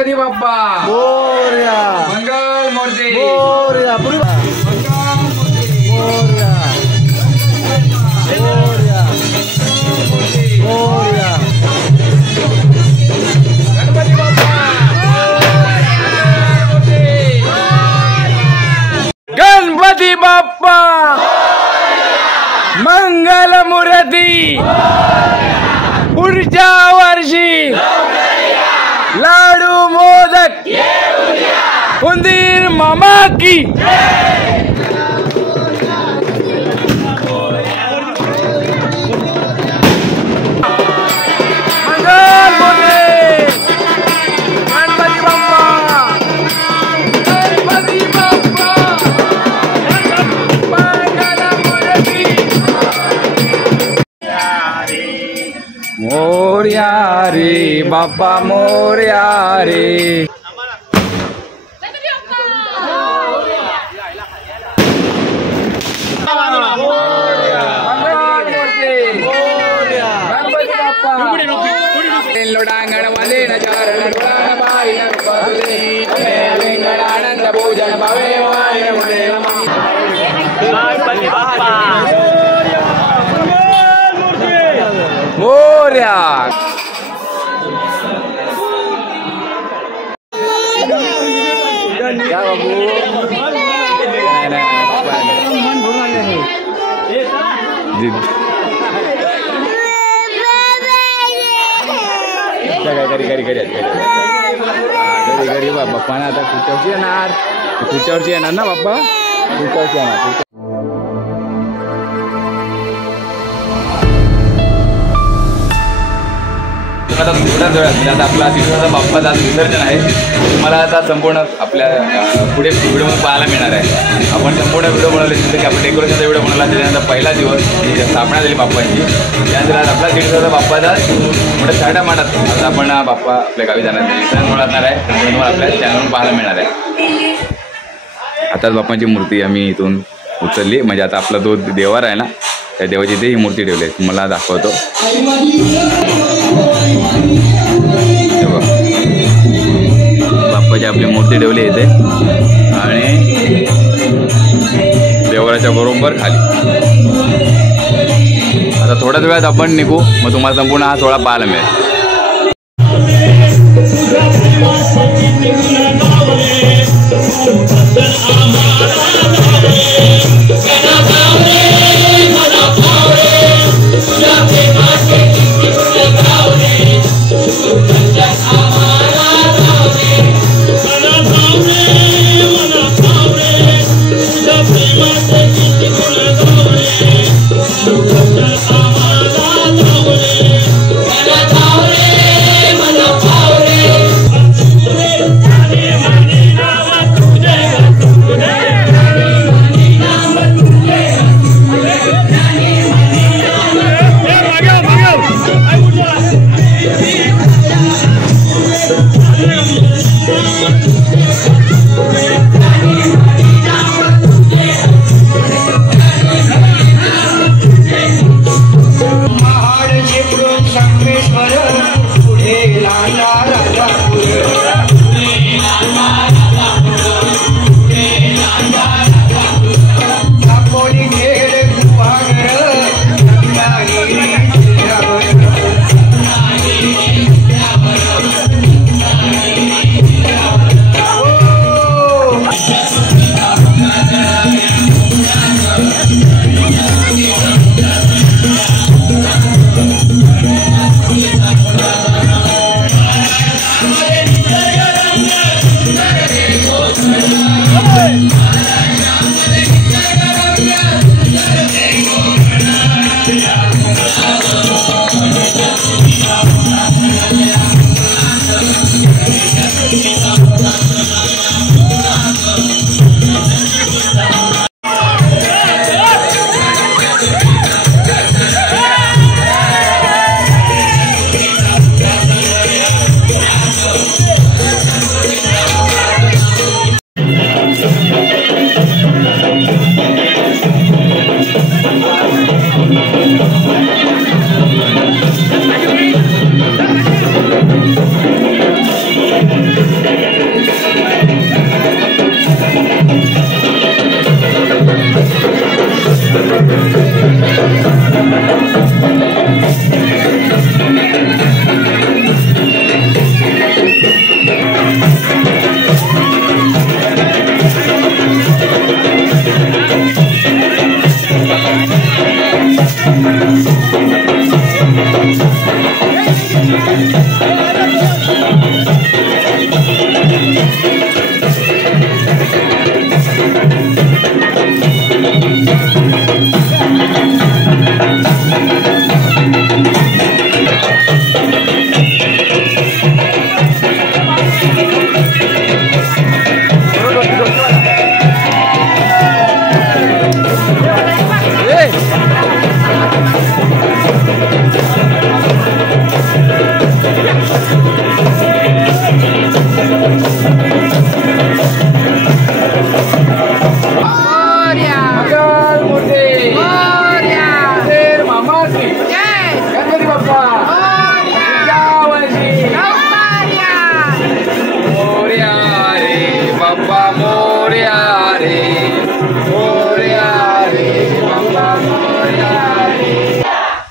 गणपती बाप्पा मोरया, मंगल मूर्ती मोरया, मोरया, मोरया, मोरया. गणपती बाप्पा गणपती बाप्पा मंगल मूर्ती पुढच्या वर्षी लाडू मोदक उंदीर मामा की मंगल मूर्ती गणपती बाप्पा गणपती बाप्पा मंगल मूर्ती मोरया रे बाप्पा मोरया रे लोडांगणमध्ये आनंद भोजन भावे मोरया क्या बाबू घरी बाप्पा ना आता पुढच्यावरची येणार ना बाप्पा पुढच्यावरची येणार. आता थोड्याच वेळात म्हणजे आता आपला दिवसाचा बाप्पाचा आज विसर्जन आहे. तुम्हाला आता संपूर्ण आपल्या पुढे व्हिडिओमध्ये पाहायला मिळणार आहे. आपण संपूर्ण व्हिडिओ बनवले जसं की आपण डेकोरेशनचा व्हिडिओ बनवला. त्याच्यानंतर पहिला दिवस स्थापना झाली बाप्पांची. त्यानंतर आज आपला दिवसाचा बाप्पाचा मोठ्या साड्या मांडत आता आपण बाप्पा आपल्या गावी जाणार विसर्जन असणार आहे. त्यामुळे तुम्हाला आपल्या चॅनलवर पाहायला मिळणार आहे. आताच बाप्पांची मूर्ती आम्ही इथून उचलली. म्हणजे आता आपला जो देवार आहे ना त्या देवाची इथे ही मूर्ती ठेवली आहे. तुम्हाला दाखवतो. बाप्पाची आपली मूर्ती ठेवली इथे आणि देवराच्या बरोबर खाली. आता थोड्याच वेळात आपण निघू. मग तुम्हाला संपूर्ण हा सोहळा पाहायला मिळेल.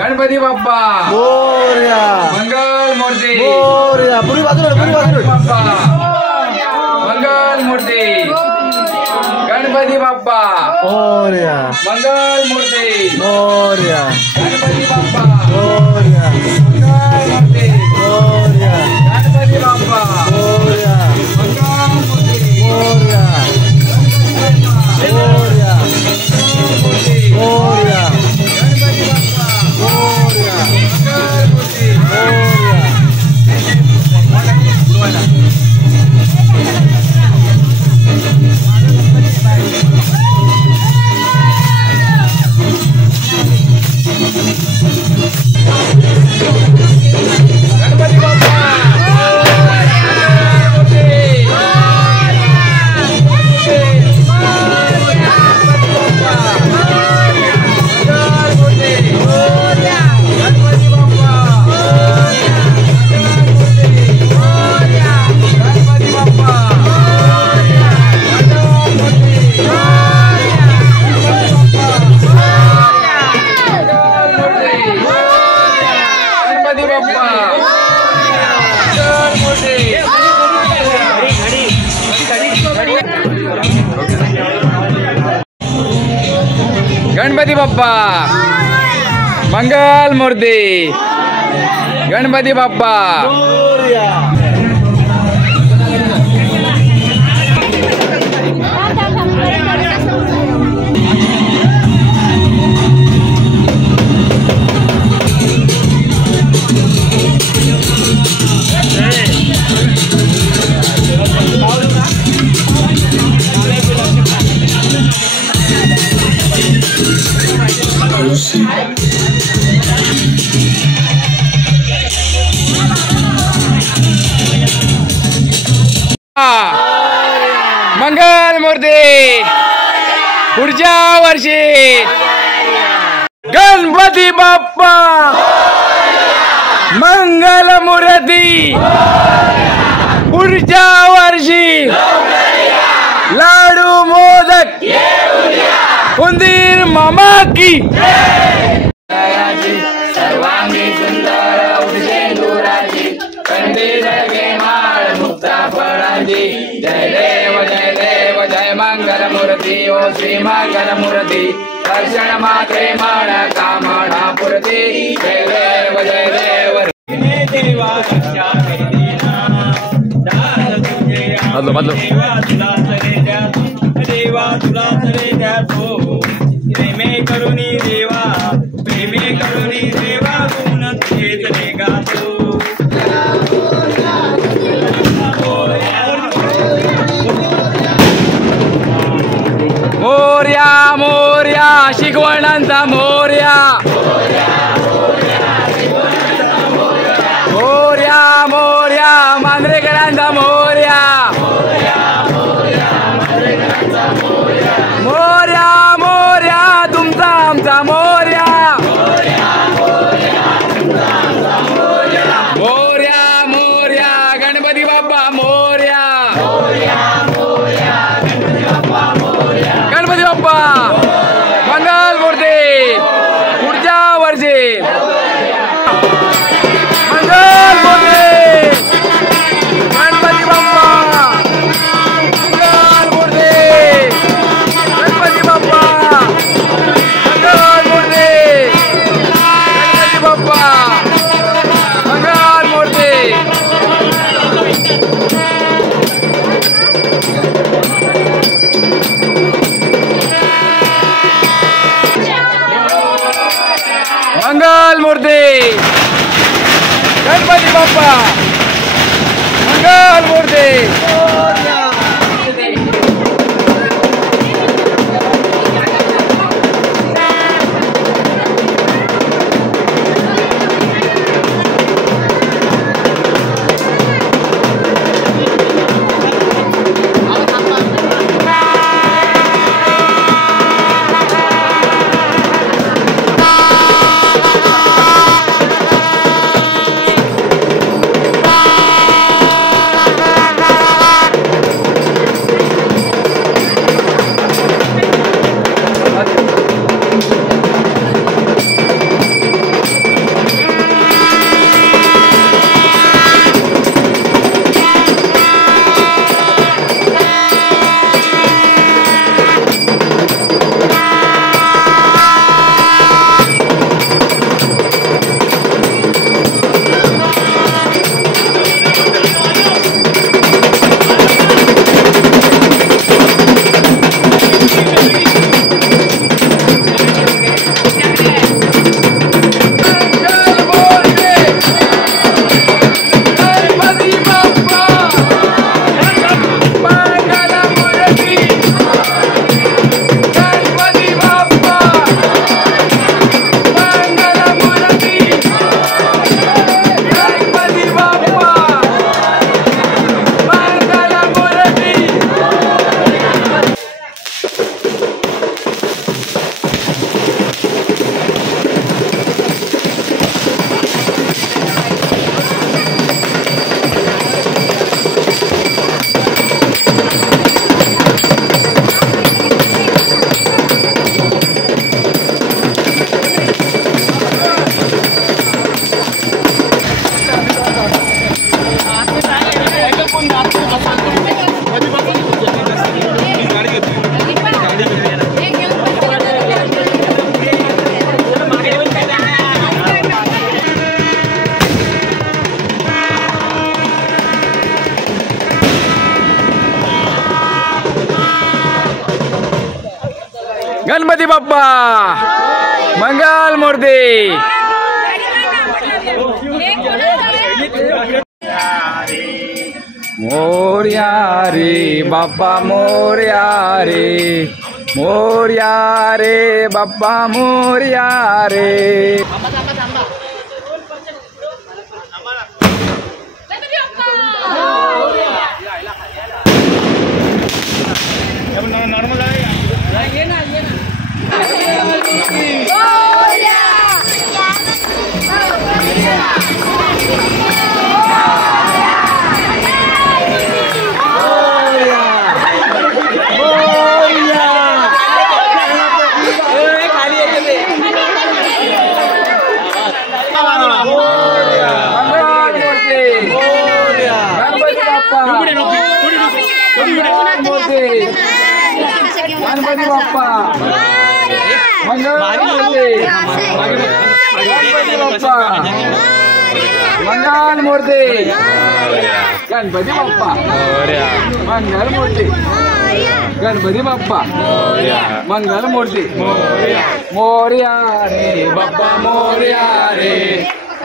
गणपती बाप्पा मोरया मंगल मूर्ती मोरया पुरी बाजूला बाप्पा मंगल मूर्ती गणपती बाप्पा मोरया मंगल मूर्ती मोरया गणपती बाप्पा मोरया मंगल मूर्ती मोरया गणपती बाप्पा मोरया मंगल मूर्ती मोरया मोरया मूर्ती मोरया गणपती बाप्पा मोरया मंगल मूर्ती मोरया गणपती बाप्पा गणपती बाप्पा मंगल मूर्ती गणपती बाप्पा मोरया मंगल मूर्ती पुढच्या वर्षी गणपती बाप्पा मंगल मूर्ती पुढच्या वर्षी लाडू मोदक उंदीर मामा की सर्वांगी सुंदर उर्जेंदुराची कंदी जगे माळ मुक्ता फळांची जय देव जय मंगल मूर्ती ओ श्री मंगल मूर्ती दर्शन मात्रे मन कामना पूर्ती जय देव देवा तुला तरे द्यातो प्रेमे करुणी देवा गुण तुझे गातो मोर्या मोर्या शिकवणांचा मोर्या मोर्या मोर्या मांजरेकरांचा मोर्या मोर्या मोर्या तुमचा आमचा मोर्या मोर्या मोर्या गणपती बाप्पा मोर्या गणपती बाप्पा मंगल मूर्ती पुढच्या वर्षी मंगल मूर्ती गणपती बाप्पा मंगल मूर्ती गणपती बाप्पा मंगल मूर्ती बाप्पा मंगल मूर्ती गणपती बाप्पा मंगल मूर्ती मोरया रे बाप्पा मोरया रे मोरया रे बाप्पा मोरया रे गणपती बाप्पा मंगल बाप्पा मंगल मूर्ती गणपती बाप्पा मंगल मूर्ती गणपती बाप्पा मंगल मूर्ती मोरया रे बाप्पा मोरया रे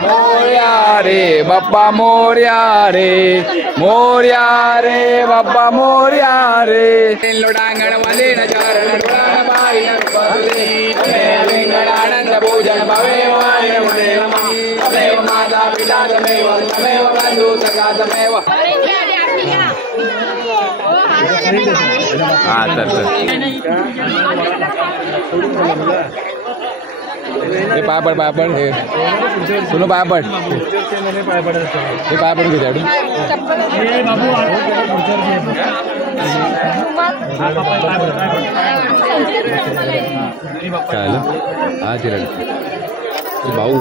मोरया रे बाप्पा मोरया रे मोरया रे बाप्पा मोरया रे लोडांगण मध्ये चरण आनंद पूजन भवे माता पिता तमेव तमेव बंधु सखा तमेव पापड पापड हे सुनो पापड हे पापड किती चालेल हा तिला भाऊ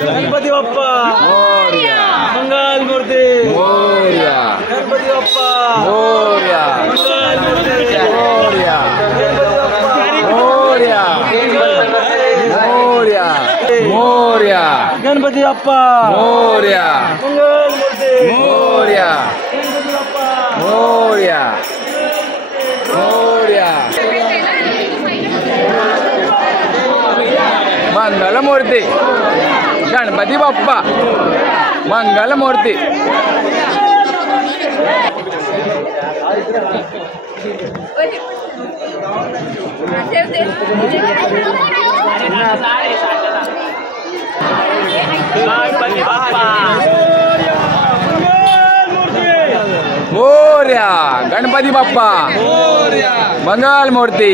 गणपती बाप्पा मोरया मंगल मूर्ती मोरया गणपती बाप्पा मोरया मंगल मूर्ती मोरया मोरया मोरया मोरया गणपती बाप्पा मोरया मंगल मूर्ती मोरया गणपती बाप्पा मोरया मोरया मूर्ती गणपती बाप्पा मंगल मूर्ती. गणपती बाप्पा मोरया गणपती बाप्पा मंगल मूर्ती.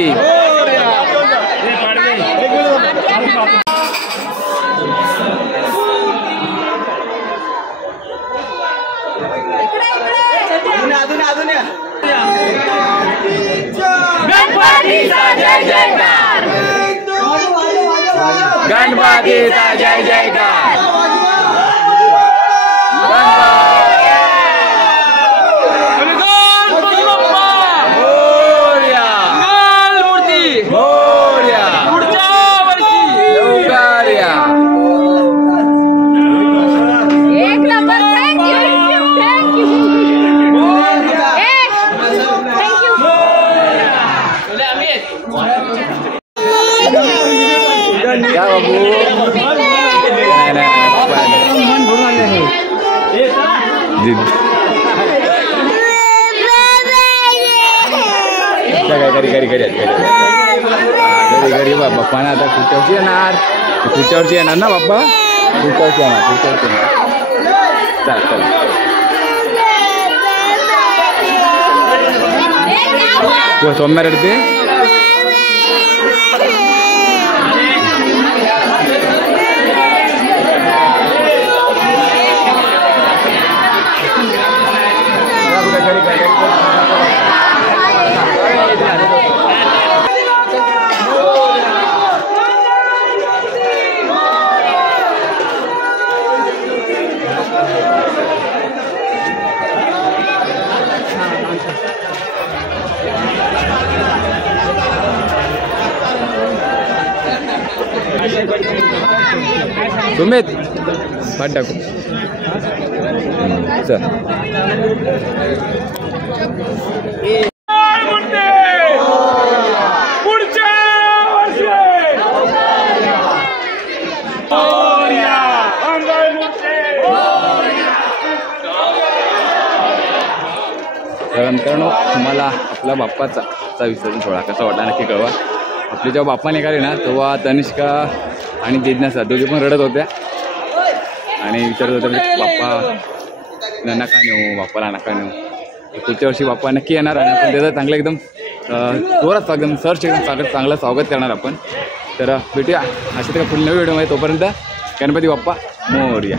गणपतीचा जय जयकार गणपतीचा जय जयकार. गणपती बाप्पा मोरया मंगल मूर्ती मोरया पुढच्या वर्षी लवकर या. एक नंबर. Thank you thank you thank you. या बाबू. नाही. जिद. घरी बाप्पा ना आता पुढच्या वर्षी येणार. पुढच्या वर्षी येणार ना बाप्पा. पुढच्या वर्षी येणार. चल चल. तू सौम्या रडते. सुमित पाठ टाकू. चल. पुढच्या वर्षी तर मित्रांनो तुम्हाला आपला बाप्पाचा विसर्जन सोहळा कसा वाटला नक्की कळवा. आपली जेव्हा बाप्पा निघाले ना तेव्हा तनिष्का आणि जिज्ञासा दोघी पण रडत होत्या आणि विचारत होत्या बाप्पा नका नेऊ बाप्पाला नका नेऊ. पुढच्या वर्षी बाप्पा नक्की येणार आणि आपण त्याचं चांगलं एकदम जोरात एकदम एकदम चांगलं स्वागत करणार आपण. तर भेटूया अशा त्या पुढल्या व्हिडिओमध्ये. तोपर्यंत गणपती बाप्पा मोरया.